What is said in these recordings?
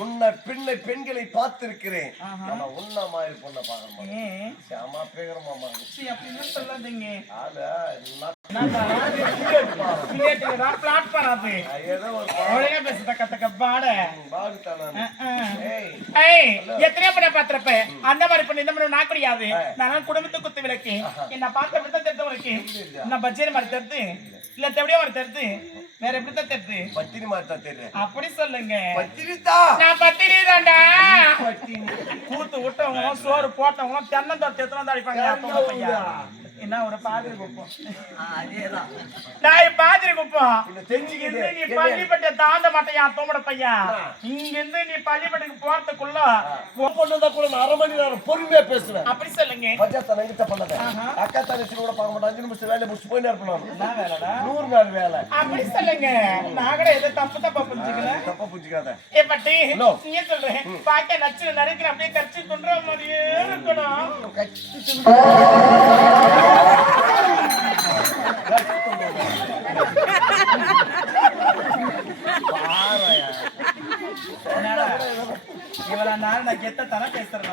முன்ன பின்ன பெண்களை பார்த்திருக்கிறேன். உன்ன மாதிரி பொண்ணை பார்க்கணும். ஆமா பேகரமா சொல்லாதீங்க. எத்தனையோ பண்ண பாத்திரப்ப அந்த மாதிரி பண்ணி இந்த மாதிரி நான் கிடையாது. நான் குடும்பத்துக்கு குத்து விளக்கு என்ன பார்க்க விட தெரிஞ்சவங்களுக்கு நான் பச்சேரி மாதிரி தெரிஞ்சு இல்ல தெவடியா மாதிரி தெரிஞ்சு வேற எப்படித்தான் தெரிஞ்சு பத்திரி மாதிரி தான் தெரியும். அப்படி சொல்லுங்க. நான் பத்திரி தான்டா. கூத்து விட்டவங்களும் சோறு போட்டவங்களும் தென்னந்தோட்டத்தை எத்தனை அடிப்பாங்க. என்ன ஒரு பாதிரி குப்பம். நான் பாதிரி குப்பம். நீ பள்ளிப்பட்டை தாண்ட மாட்டேயா தோமட பையன். இங்க இருந்து நீ பள்ளிப்பட்டுக்கு போறதுக்குள்ள கூட 1/2 மணி நேரம் பொறுமையா பேசுவேன். அப்படி சொல்லுங்க. பஞ்சாயத்து எங்கிட்ட பண்ணத அக்கா தங்கச்சி கூட பார்க்க மாட்டேன். 5 நிமிஷம் வேலையை முடிச்சு போய் இருப்போம். என்ன வேலைடா? 100 நாள் வேலை. அப்படி சொல்லுங்க. நான் கூட எதை தப்பா புரிஞ்சுக்கல. தப்பா புரிஞ்சுக்காத. ஏ பட்டி நீ சொல்றேன் பாக்க நச்சு நரைக்கிற அப்படியே கச்சி துன்ற மாதிரியே இருக்கணும். இவ்வளவு நாள் நான் கெட்ட தன பேசுறேன்.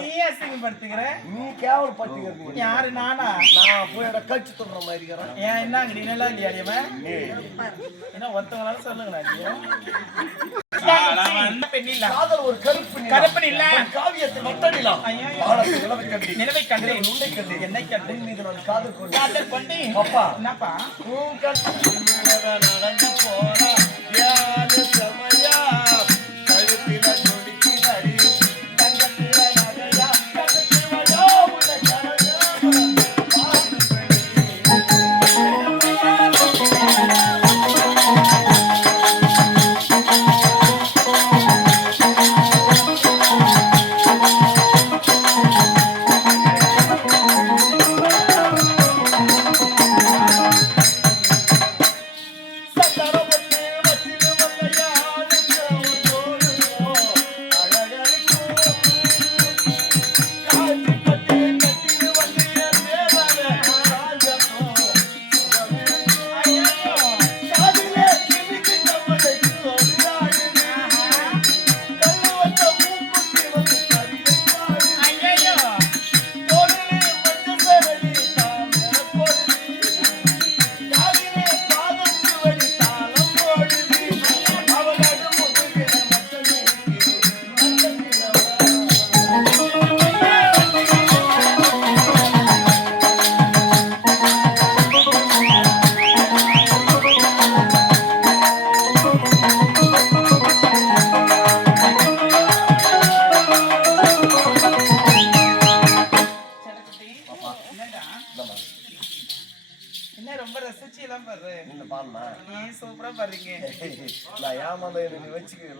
நீ அசிங்கப்படுத்துகிற. நீ கேவலப்படுத்துகிற. யாரு நானா? நான் போய் கட்சி சொல்ற மாதிரி இருக்கிறேன். ஏன் என்ன இல்லையா இல்லையாடியவன் என்ன ஒருத்தவங்களால சொல்லுங்களா? ஒரு கருப்பு இல்ல காவியத்தை மட்டடிலாம். நிலவை கண்டு உண்டை கண்டு என்னை கண்டு மீது நான் காதல் கொண்டு அப்பா என்னப்பா நடந்து போனா சமயா கழுத்தில சொடிக்கினடி தங்கத்தில நகையா கழுத்திலோ உள்ள என்ன ரொம்ப ரசிச்சு எல்லாம் பாரு. இந்த பாருமா நீ சூப்பரா பாருங்க. நான் ஏமாந்த வச்சுக்கிறேன்.